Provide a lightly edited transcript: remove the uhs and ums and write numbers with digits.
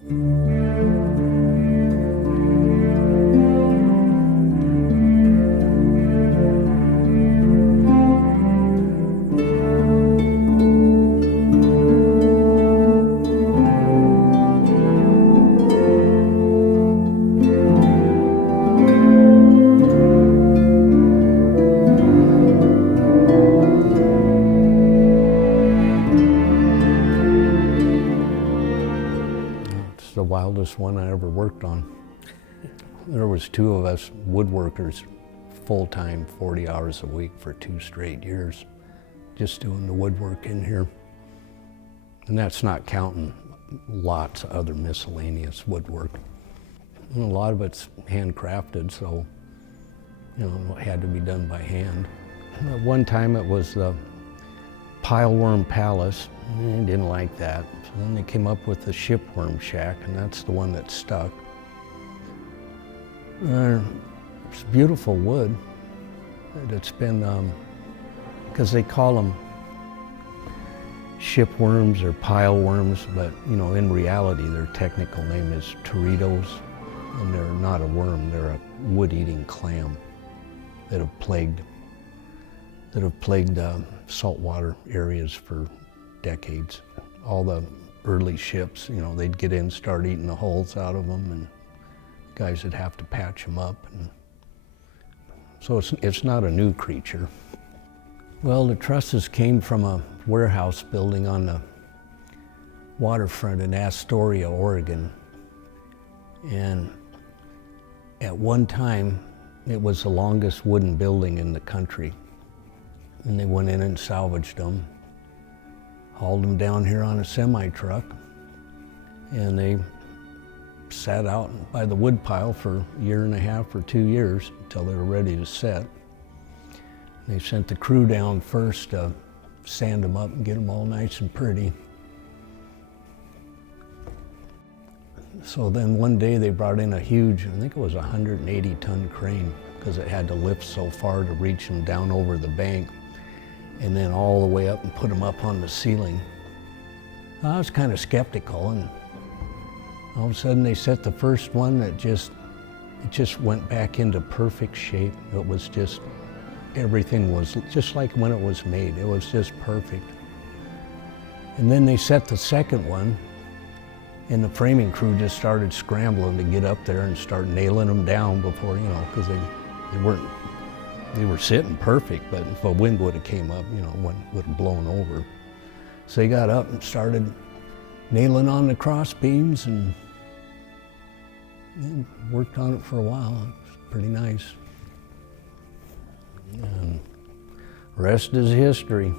It's the wildest one I ever worked on. There was two of us woodworkers, full-time, 40 hours a week for 2 straight years, just doing the woodwork in here. And that's not counting lots of other miscellaneous woodwork. And a lot of it's handcrafted, so it had to be done by hand. At one time it was the pileworm palace. I didn't like that. So then they came up with the shipworm shack, and that's the one that stuck. It's beautiful wood. It's been, because they call them shipworms or pileworms, but in reality their technical name is teredos, and they're not a worm, they're a wood-eating clam that have plagued saltwater areas for decades. All the early ships, they'd get in, start eating the hulls out of them, and guys would have to patch them up. And so it's not a new creature. Well, the trusses came from a warehouse building on the waterfront in Astoria, Oregon. And at one time, it was the longest wooden building in the country. And they went in and salvaged them, hauled them down here on a semi-truck, and they sat out by the wood pile for 1.5 or 2 years until they were ready to set. They sent the crew down first to sand them up and get them all nice and pretty. So then one day they brought in a huge, I think it was a 180-ton crane, because it had to lift so far to reach them down over the bank and then all the way up and put them up on the ceiling. I was kind of skeptical, and all of a sudden they set the first one that it just went back into perfect shape. It was just, everything was just like when it was made. It was just perfect. And then they set the second one, and the framing crew just started scrambling to get up there and start nailing them down before, because they were sitting perfect, but if a wind would have came up, one would have blown over. So they got up and started nailing on the cross beams and worked on it for a while. It was pretty nice. And rest is history.